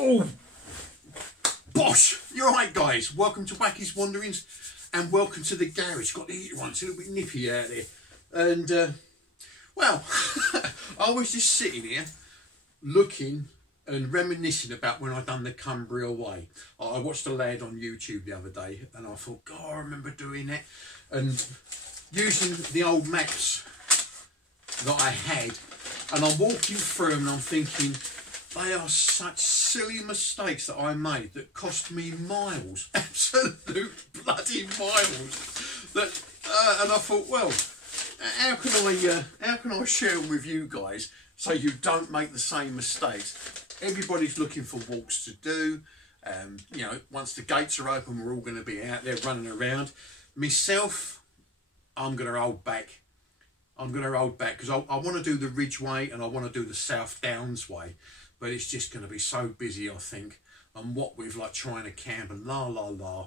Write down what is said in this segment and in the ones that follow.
Oh, bosh! You're right, guys. Welcome to Wacky's Wanderings, and welcome to the garage. Got the heater on, it's a little bit nippy out there. And well, I was just sitting here looking and reminiscing about when I done the Cumbria Way. I watched a lad on YouTube the other day, and I thought, God, I remember doing that. And using the old maps that I had, and I'm walking through them and I'm thinking, they are such silly mistakes that I made that cost me miles, absolute bloody miles. That and I thought, well, how can I share them with you guys so you don't make the same mistakes? Everybody's looking for walks to do. You know, once the gates are open, we're all going to be out there running around. Myself, I'm going to hold back. I'm going to hold back because I want to do the Ridge Way and I want to do the South Downs Way. But it's just going to be so busy, I think, and what with like trying to camp and la.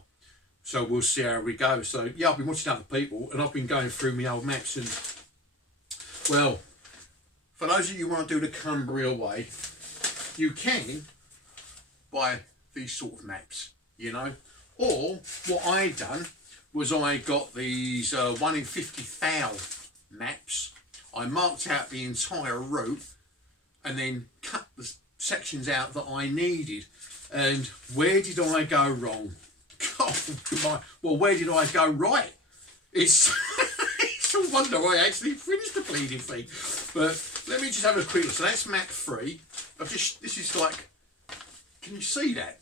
So we'll see how we go. So yeah, I've been watching other people and I've been going through my old maps, and well, for those of you who want to do the Cumbria Way, you can buy these sort of maps, you know. Or what I done was I got these 1 in 50,000 maps. I marked out the entire route and then cut the sections out that I needed. And where did I go wrong? God, well, where did I go right? It's it's a wonder I actually finished the bleeding thing. But let me just have a quick look. So that's map 3. This is like, can you see that?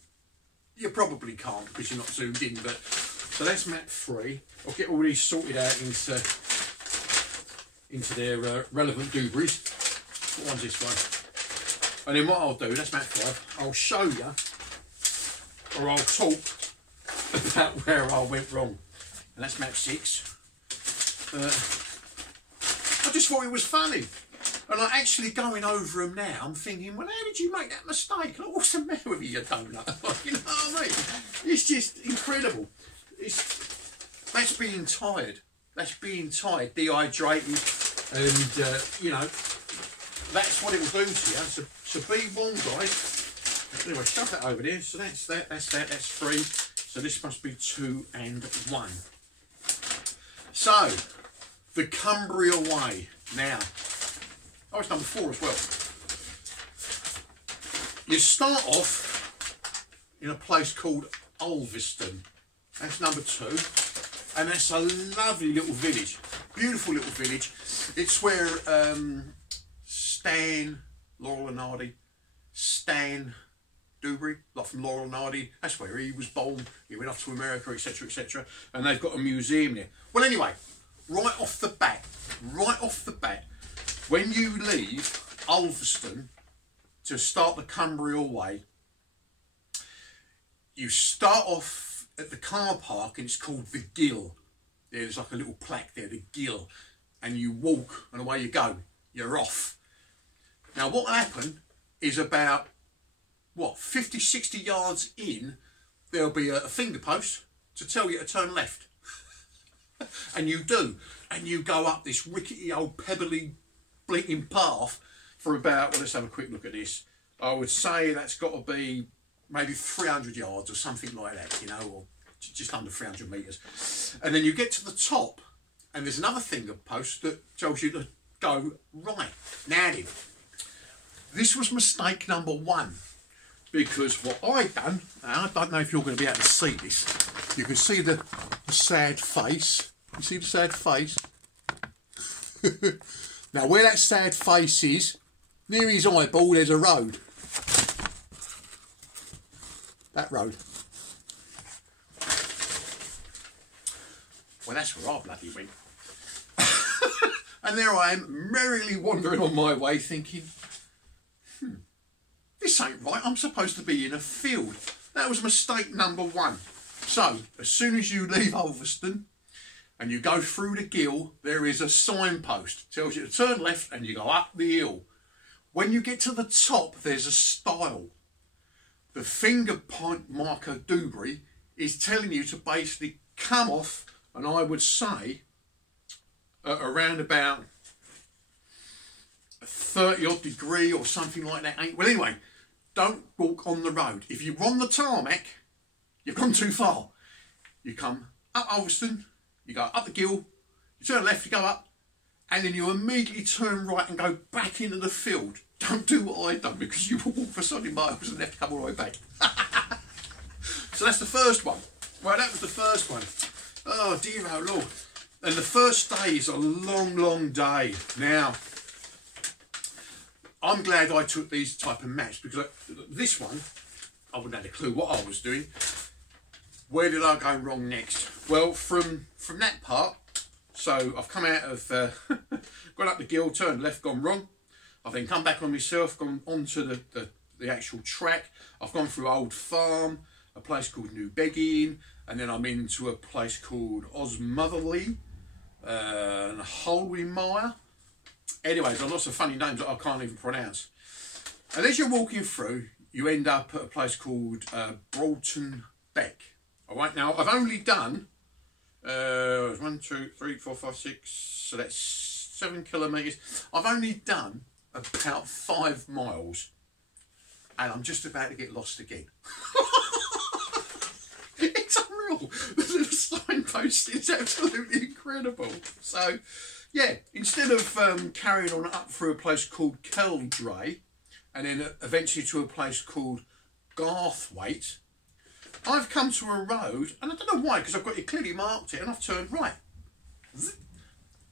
You probably can't because you're not zoomed in, but so that's map 3. I'll get all these sorted out into their relevant doobies. What one's this one? And then what I'll do, that's map 5, I'll show you, or I'll talk about where I went wrong. And that's map 6. I just thought it was funny. And I'm actually going over them now, I'm thinking, well, how did you make that mistake? Like, what's the matter with you, donut? You know what I mean? It's just incredible. That's being tired. That's being tired, dehydrated, and, you know, that's what it will do to you. So be warned, guys. Anyway, shove that over there. So that's 3. So this must be 2 and 1. So, the Cumbria Way. Now, oh, it's number 4 as well. You start off in a place called Ulverston. That's number 2. And that's a lovely little village. Beautiful little village. It's where Stan Dewberry, like from Laurel and Hardy, that's where he was born. He went off to America, etc, etc, and they've got a museum there. Well, anyway, right off the bat, when you leave Ulverston to start the Cumbria Way, you start off at the car park and it's called the Gill. There's like a little plaque there, the Gill, and you walk and away you go. You're off. Now what happened is about, what, 50, 60 yards in, there'll be a finger post to tell you to turn left. And you do. And you go up this rickety old pebbly blinking path for about, well, let's have a quick look at this. I would say that's got to be maybe 300 yards or something like that, you know, or just under 300 metres. And then you get to the top and there's another finger post that tells you to go right. Now then, this was mistake number 1, because what I done, now I don't know if you're going to be able to see this, you can see the sad face, you see the sad face? Now where that sad face is, near his eyeball there's a road. That road. Well, that's where I bloody went. And there I am, merrily wandering on my way thinking, this ain't right, I'm supposed to be in a field. That was mistake number 1. So, as soon as you leave Ulverston and you go through the Gill, there is a signpost. Tells you to turn left and you go up the hill. When you get to the top, there's a stile. The finger point marker Dewberry is telling you to basically come off, and I would say around about 30 odd degree or something like that. Well, anyway, don't walk on the road. If you're on the tarmac, you've gone too far. You come up Ulverston, you go up the Gill, you turn left, you go up, and then you immediately turn right and go back into the field. Don't do what I've done, because you will walk for solid miles and have to come all the way back. So that's the first one. Well, that was the first one. Oh dear, oh Lord. And the first day is a long, long day. Now, I'm glad I took these type of maps, because this one, I wouldn't have a clue what I was doing. Where did I go wrong next? Well, from that part, so I've come out of, gone up the Gill, turned left, gone wrong. I've then come back on myself, gone onto the actual track. I've gone through Old Farm, a place called New Begging, and then I'm into a place called Osmotherley, and Holy Mire. Anyways, there are lots of funny names that I can't even pronounce. And as you're walking through, you end up at a place called Broughton Beck. All right, now I've only done 1, 2, 3, 4, 5, 6, so that's 7 kilometres. I've only done about 5 miles, and I'm just about to get lost again. It's unreal. The signpost is absolutely incredible. So, yeah, instead of carrying on up through a place called Keldray, and then eventually to a place called Garthwaite, I've come to a road, and I don't know why, because I've got it clearly marked it, and I've turned right.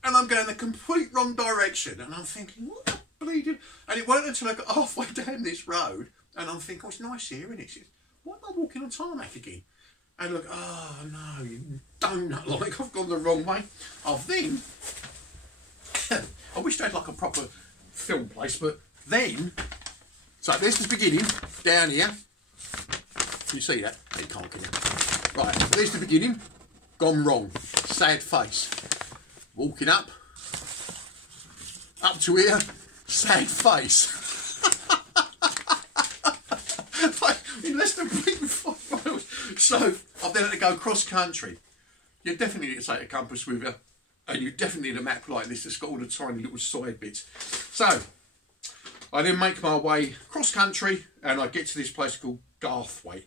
And I'm going the complete wrong direction, and I'm thinking, what the bleeding... And it wasn't until I got halfway down this road, and I'm thinking, oh, it's nice here, isn't it? Why am I walking on tarmac again? And look, oh no, you donut, like I've gone the wrong way. I've then, I wish they had like a proper film place, but then, so there's the beginning, down here. Can you see that? You can't, can you? Right, there's the beginning, gone wrong, sad face. Walking up to here, sad face. In less than 5 miles. So I've then had to go cross country. You definitely need to take a compass with you, and you definitely need a map like this that's got all the tiny little side bits. So I then make my way cross country, and I get to this place called Garthwaite.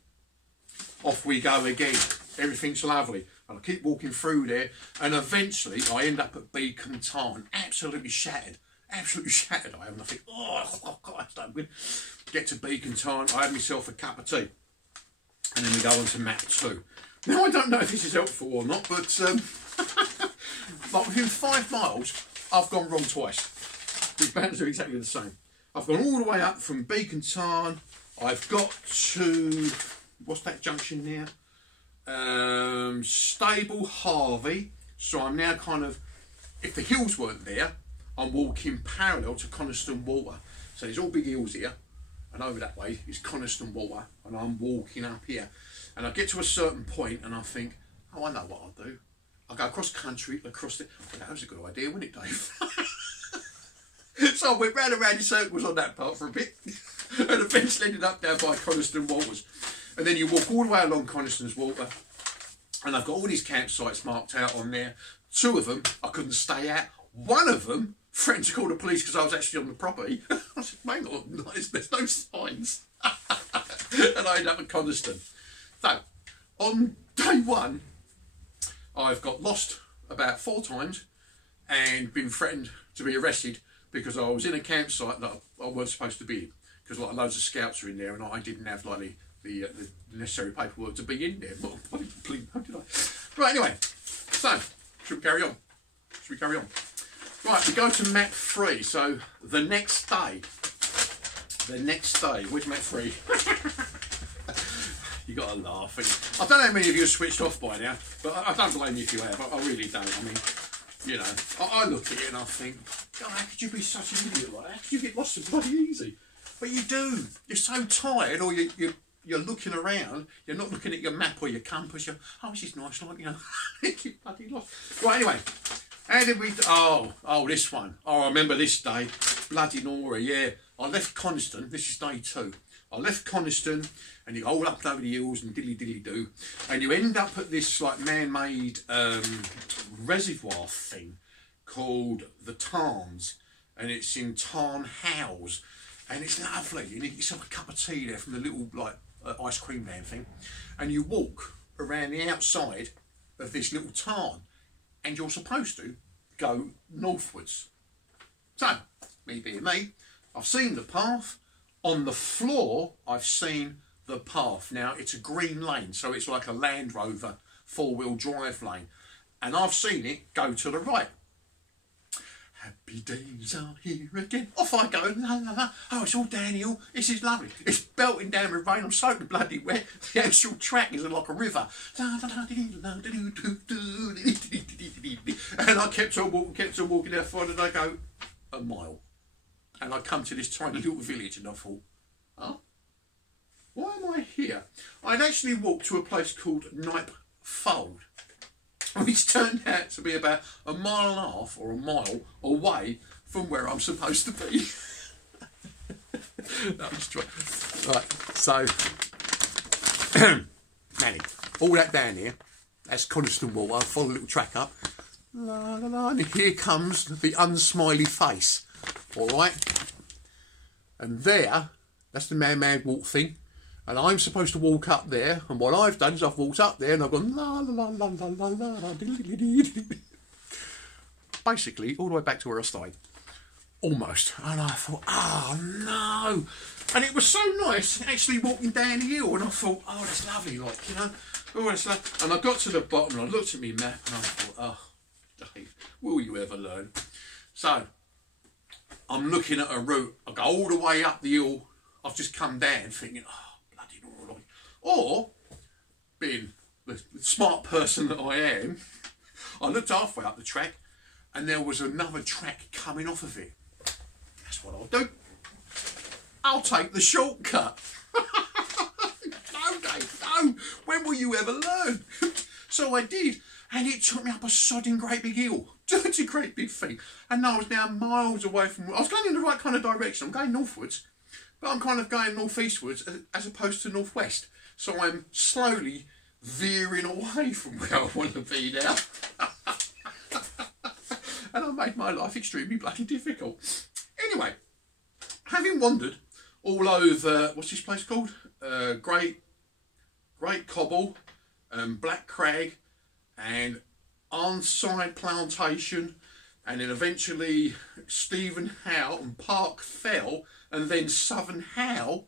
Off we go again. Everything's lovely. And I keep walking through there, and eventually I end up at Beacon Tarn, absolutely shattered I am. And I think, oh God, it's no good. Get to Beacon Tarn, I have myself a cup of tea, and then we go on to map 2. Now I don't know if this is helpful or not, but like within 5 miles, I've gone wrong twice. These bands are exactly the same. I've gone all the way up from Beacon Tarn. I've got to, what's that junction now? Stable Harvey. So I'm now kind of, if the hills weren't there, I'm walking parallel to Coniston Water. So there's all big hills here, and over that way is Coniston Water, and I'm walking up here. And I get to a certain point, and I think, oh, I know what I'll do. I'll go across country, across the... Well, that was a good idea, wasn't it, Dave? So I went round and round in circles on that part for a bit, and eventually ended up down by Coniston Waters. And then you walk all the way along Coniston's Water, and I've got all these campsites marked out on there. 2 of them I couldn't stay at. 1 of them, friends called the police because I was actually on the property. I said, hang on, there's no signs. And I ended up at Coniston. So, on day 1, I've got lost about 4 times and been threatened to be arrested because I was in a campsite that I wasn't supposed to be in, because like loads of scouts are in there and I didn't have like the necessary paperwork to be in there. But how did I? Right, anyway, so should we carry on? Right, we go to map 3. So the next day, where's map 3? You got to laugh. I don't know how many of you have switched off by now, but I don't blame you if you have. I really don't. I mean, you know, I look at it and I think, God, how could you be such an idiot like that? How could you get lost so bloody easy? But you do. You're so tired, or you're looking around. You're not looking at your map or your compass. You're, oh, this is nice, like, you know, you get bloody lost. Right, anyway, how did we? Oh, this one. Oh, I remember this day. Bloody Nora, yeah. I left Coniston. This is day 2. I left Coniston, and you go all up and over the hills and diddly-diddly-do, and you end up at this like man-made reservoir thing called the Tarns, and it's in Tarn House, and it's lovely. You get yourself a cup of tea there from the little like ice cream van thing, and you walk around the outside of this little tarn, and you're supposed to go northwards. So, me being me, I've seen the path. On the floor, I've seen the path. Now, it's a green lane, so it's like a Land Rover four-wheel drive lane. And I've seen it go to the right. Happy days are here again. Off I go. La, la, la. Oh, it's all downhill. This is lovely. It's belting down with rain. I'm soaking bloody wet. The actual track is like a river. And I kept on walking. How far did I go? A mile. And I come to this tiny little village and I thought, oh, why am I here? I'd actually walked to a place called Knipe Fold, which turned out to be about a mile and a half or a mile away from where I'm supposed to be. That was true. Right, so, Manny, all that down here, that's constant water. I'll follow a little track up. La, la, la, and here comes the unsmiley face. All right, and there, that's the man walk thing, and I'm supposed to walk up there, and what I've done is I've walked up there and I've gone la la la la la la la, basically all the way back to where I started, almost. And I thought, oh no, and it was so nice actually walking down the hill, and I thought, oh, that's lovely, like, you know, oh, that's lovely. And I got to the bottom and I looked at my map and I thought, oh, Dave, will you ever learn? So I'm looking at a route. I go all the way up the hill. I've just come down thinking, oh, bloody alright. Or, being the smart person that I am, I looked halfway up the track and there was another track coming off of it. That's what I'll do. I'll take the shortcut. No, Dave, no. When will you ever learn? So I did. And it took me up a sodding great big hill. It's a great big thing. And I was now miles away from... I was going in the right kind of direction. I'm going northwards. But I'm kind of going northeastwards as opposed to northwest. So I'm slowly veering away from where I want to be now. And I made my life extremely bloody difficult. Anyway, having wandered all over... What's this place called? Great Cobble, Black Crag, and Arnside Plantation, and then eventually Stephen Howe and Park Fell, and then Southern Howe,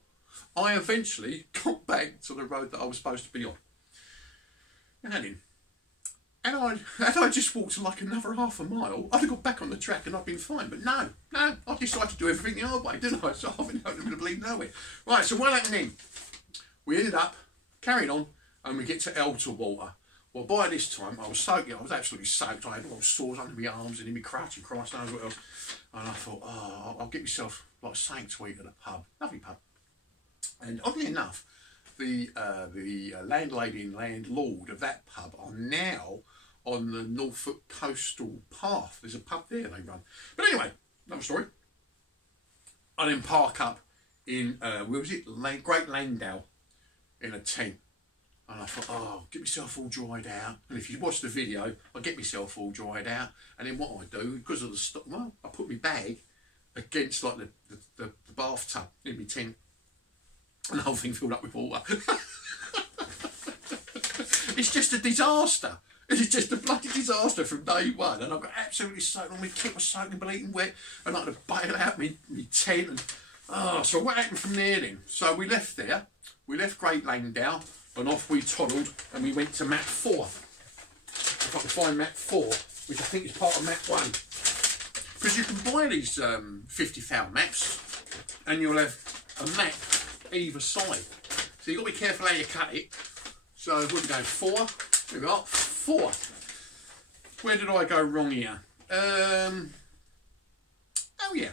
I eventually got back to the road that I was supposed to be on. And I just walked like another half a mile. I'd have got back on the track and I'd been fine, but no, I decided to do everything the hard way, didn't I? So I've been out in the bleeding nowhere. Right, so what happened then? We ended up carrying on and we get to Elterwater. Well, by this time, I was soaking. I was absolutely soaked. I had all sores under my arms and in my crotch and Christ knows what else. And I thought, oh, I'll get myself like something to eat at a pub. Lovely pub. And oddly enough, the landlady and landlord of that pub are now on the Norfolk Coastal Path. There's a pub there they run. But anyway, another story. I then park up in, where was it? Great Langdale in a tent. And I thought, oh, get myself all dried out. And if you watch the video, I get myself all dried out. And then what I do, because of the stuff, well, I put my bag against like the bathtub in my tent. And the whole thing filled up with water. It's just a disaster. It's just a bloody disaster from day one. And I got absolutely soaked. All my kit was soaking, bleeding wet. And I had to bail out my tent. And, so what happened from there then? So we left there. We left Great Langdale. And off we toddled and we went to map 4. If I can find map 4, which I think is part of map 1. Because you can buy these 50,000 maps and you'll have a map either side. So you've got to be careful how you cut it. So we're going 4. We've got 4. Where did I go wrong here? Oh yeah.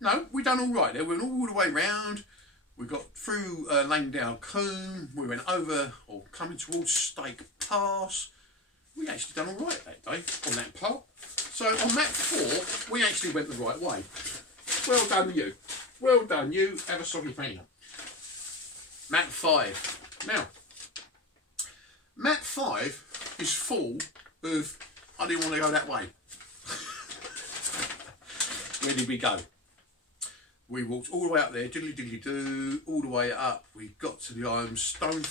No, we done all right there. We went all the way round. We got through Langdale Combe, we went over, or coming towards Stake Pass. We actually done all right that day on that part. So on map 4, we actually went the right way. Well done you. Well done you. Have a soggy finger. Map 5. Now, map 5 is full of, I didn't want to go that way. Where did we go? we walked all the way up there, diddly diddly doo, all the way up. We got to the Stone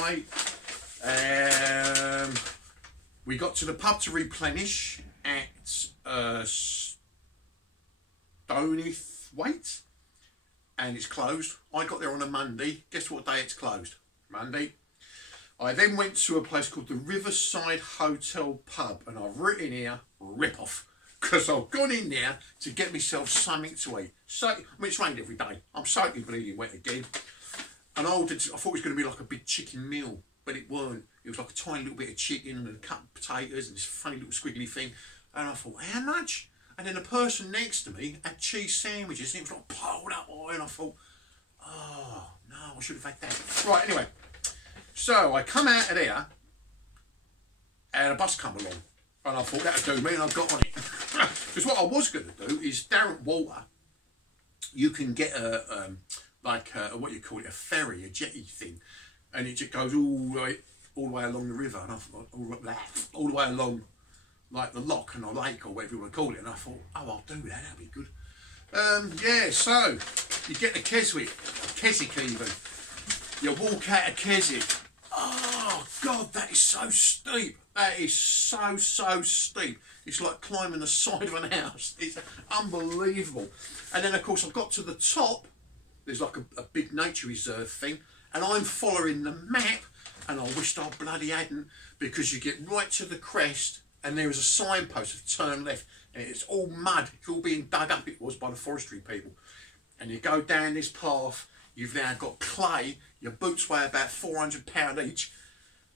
Way. We got to the pub to replenish at Stoneythwaite, and it's closed. I got there on a Monday. Guess what day it's closed? Monday. I then went to a place called the Riverside Hotel Pub, and I've written here, rip off, because I've gone in there to get myself something to eat. So, I mean, it's rained every day. I'm soaking bleeding wet again. And I thought it was going to be like a big chicken meal, but it weren't. It was like a tiny little bit of chicken and a cut of potatoes and this funny little squiggly thing. And I thought, how much? And then the person next to me had cheese sandwiches and it was like piled up high, and I thought, oh, no, I should have had that. Right, anyway. So I come out of there and a bus come along. And I thought, that'll do me, and I got on it. Because what I was going to do is down at Water, you can get what you call it, a ferry, a jetty thing. And it just goes all the way along the river, and I thought, all the way along like the lock and the lake or whatever you want to call it. And I thought, oh, I'll do that, that'll be good. Yeah, so you get the Keswick even. You walk out of Keswick. Oh God, that is so steep. That is so steep. It's like climbing the side of an house. It's unbelievable. And then of course I got to the top. There's like a big nature reserve thing, and I'm following the map, and I wished I bloody hadn't, because you get right to the crest and there is a signpost of turn left, and it's all mud. It's all being dug up, it was, by the forestry people. And you go down this path, you've now got clay, your boots weigh about £400 each.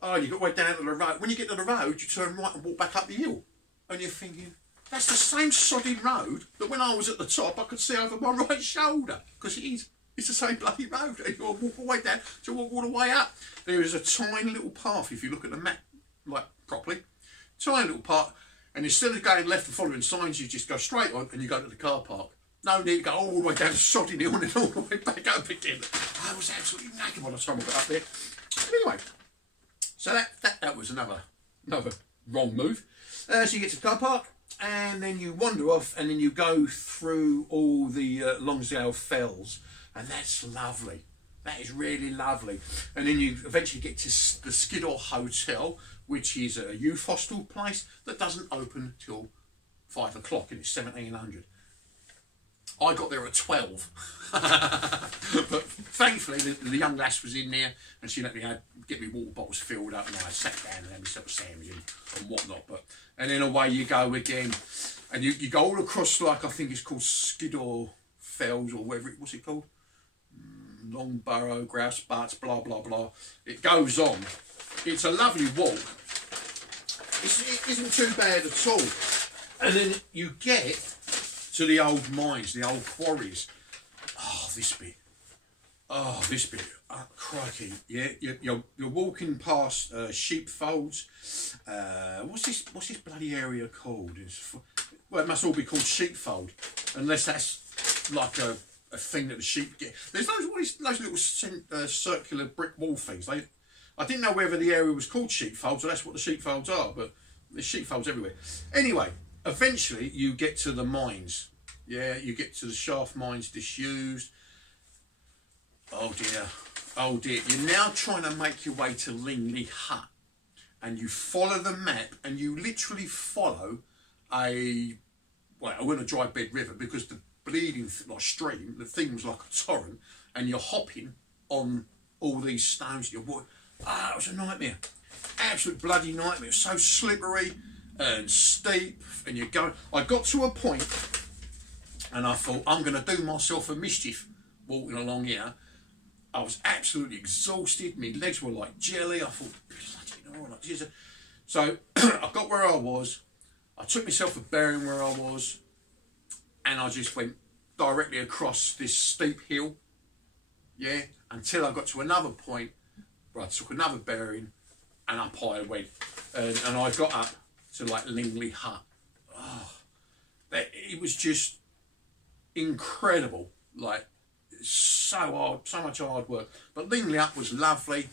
Oh, you got way down to the road. When you get to the road, you turn right and walk back up the hill. And you're thinking, that's the same sodding road that when I was at the top I could see over my right shoulder, because it is. It's the same bloody road, and you'll walk all the way down to walk all the way up. There is a tiny little path, if you look at the map like properly, tiny little path, and instead of going left and following signs, you just go straight on and you go to the car park. No need to go all the way down to Sodding Hill and then all the way back up again. I was absolutely knackered by the time I got up there. Anyway, so that was another wrong move. So you get to the car park, and then you wander off, and then you go through all the Longsdale Fells. And that's lovely. That is really lovely. And then you eventually get to the Skiddaw Hotel, which is a youth hostel place that doesn't open till 5 o'clock, and it's 1700. I got there at 12. But thankfully the young lass was in there, and she let me get me water bottles filled up, and I sat down and had myself a sandwich and whatnot. And then away you go again. And you go all across, like, I think it's called Skiddaw Fells, or whatever what's it called? Longburrow, Grouse Butts, blah blah blah. It goes on. It's a lovely walk. It isn't too bad at all. And then you get to the old mines, the old quarries. Oh, this bit. Oh, this bit. Oh, crikey. Yeah, you're walking past sheepfolds. What's this bloody area called? Well, it must all be called sheepfold, unless that's like a thing that the sheep get. There's those little circular brick wall things. I didn't know whether the area was called sheepfolds, or that's what the sheepfolds are, but there's sheepfolds everywhere. Anyway, eventually you get to the mines. Yeah, you get to the shaft mines disused. Oh dear, oh dear. You're now trying to make your way to Lingley Hut, and you follow the map, and you literally follow I went a dry bed river, because the bleeding like stream, the thing was like a torrent, and you're hopping on all these stones. You're walking. It was a nightmare, absolute bloody nightmare. It was so slippery and steep, and you're going. I got to a point, and I thought, I'm going to do myself a mischief walking along here. I was absolutely exhausted. My legs were like jelly. I thought, bloody hell, like Jesus. So I got where I was. I took myself a bearing where I was, and I just went directly across this steep hill, yeah, until I got to another point where I took another bearing, and up I went, and I got up to like Lingley Hut. Oh, it was just incredible, like so hard, so much hard work. But Lingley Hut was lovely.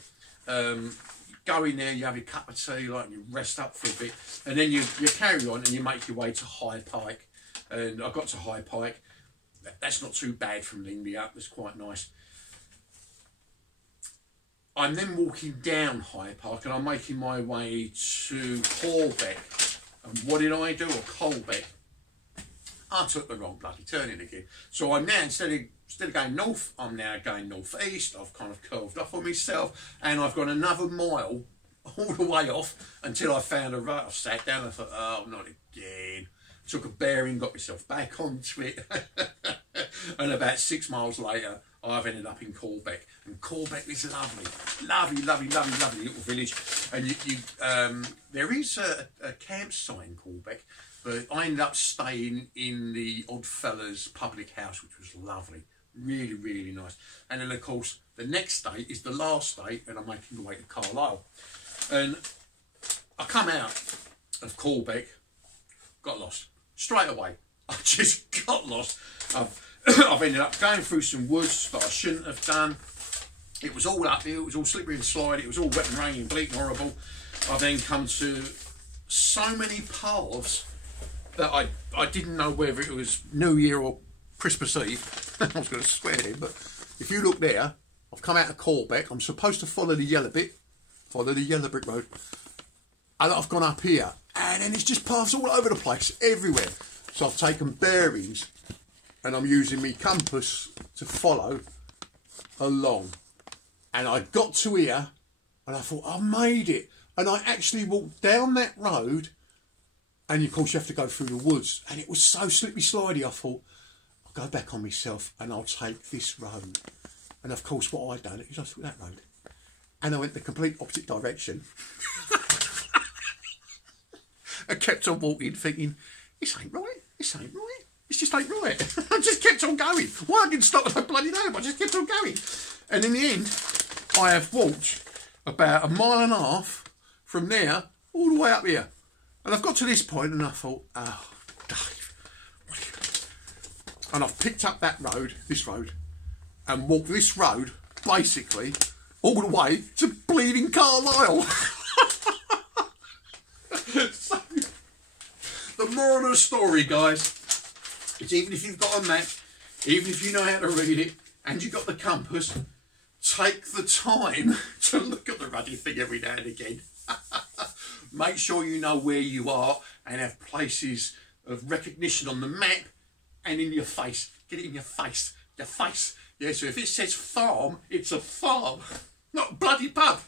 Go in there, you have your cup of tea, like, and you rest up for a bit, and then you carry on and you make your way to High Pike. And I got to High Pike, that's not too bad from Lingley up. That's quite nice. I'm then walking down Hyde Park and I'm making my way to Horbeck. And what did I do? Or Colbeck? I took the wrong bloody turning again. So I'm now, instead of going north, I'm now going northeast. I've kind of curved off on myself and I've gone another mile all the way off until I found a road. I sat down and I thought, oh, not again. Took a bearing, got myself back onto it. And about 6 miles later, I've ended up in Colbeck. And Colbeck is lovely. Lovely, lovely, lovely, lovely little village. And there is a campsite in Colbeck, but I ended up staying in the Oddfellows public house, which was lovely. Really, really nice. And then, of course, the next day is the last day, and I'm making my way to Carlisle. And I come out of Colbeck, got lost. Straight away. I just got lost. I've ended up going through some woods that I shouldn't have done. It was all uphill, it was all slippery and slidey, it was all wet and rainy and bleak and horrible. I've then come to so many paths that I didn't know whether it was New Year or Christmas Eve. I was going to swear then, but if you look there, I've come out of Colbeck. I'm supposed to follow the yellow bit, follow the yellow brick road, and I've gone up here, and then it's just paths all over the place, everywhere. So I've taken bearings, and I'm using my compass to follow along. And I got to here, and I thought, I've made it. And I actually walked down that road, and of course you have to go through the woods. And it was so slippery slidey, I thought, I'll go back on myself, and I'll take this road. And of course what I'd done is I took that road. And I went the complete opposite direction. I kept on walking, thinking, this ain't right, this ain't right. This just ain't right. I just kept on going. Why I didn't stop at I bloody know, I just kept on going. And in the end, I have walked about 1.5 miles from there all the way up here. And I've got to this point and I thought, oh, Dave, what are you doing? And I've picked up that road, this road, and walked this road, basically, all the way to bleeding Carlisle. So, the moral of the story, guys, is even if you've got a map, even if you know how to read it, and you've got the compass, take the time to look at the ruddy thing every now and again. Make sure you know where you are and have places of recognition on the map and in your face. Get it in your face. Your face. Yeah, so if it says farm, it's a farm. Not a bloody pub.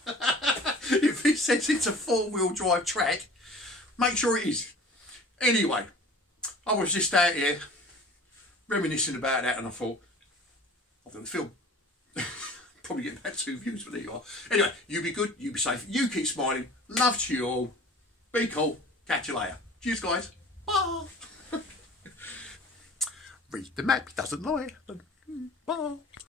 If it says it's a 4-wheel drive track, make sure it is. Anyway, I was just out here reminiscing about that and I thought, I've done the film. Probably get about 2 views, but there you are. Anyway, you be good, you be safe, you keep smiling. Love to you all. Be cool. Catch you later. Cheers, guys. Bye. Read the map, doesn't lie. Bye.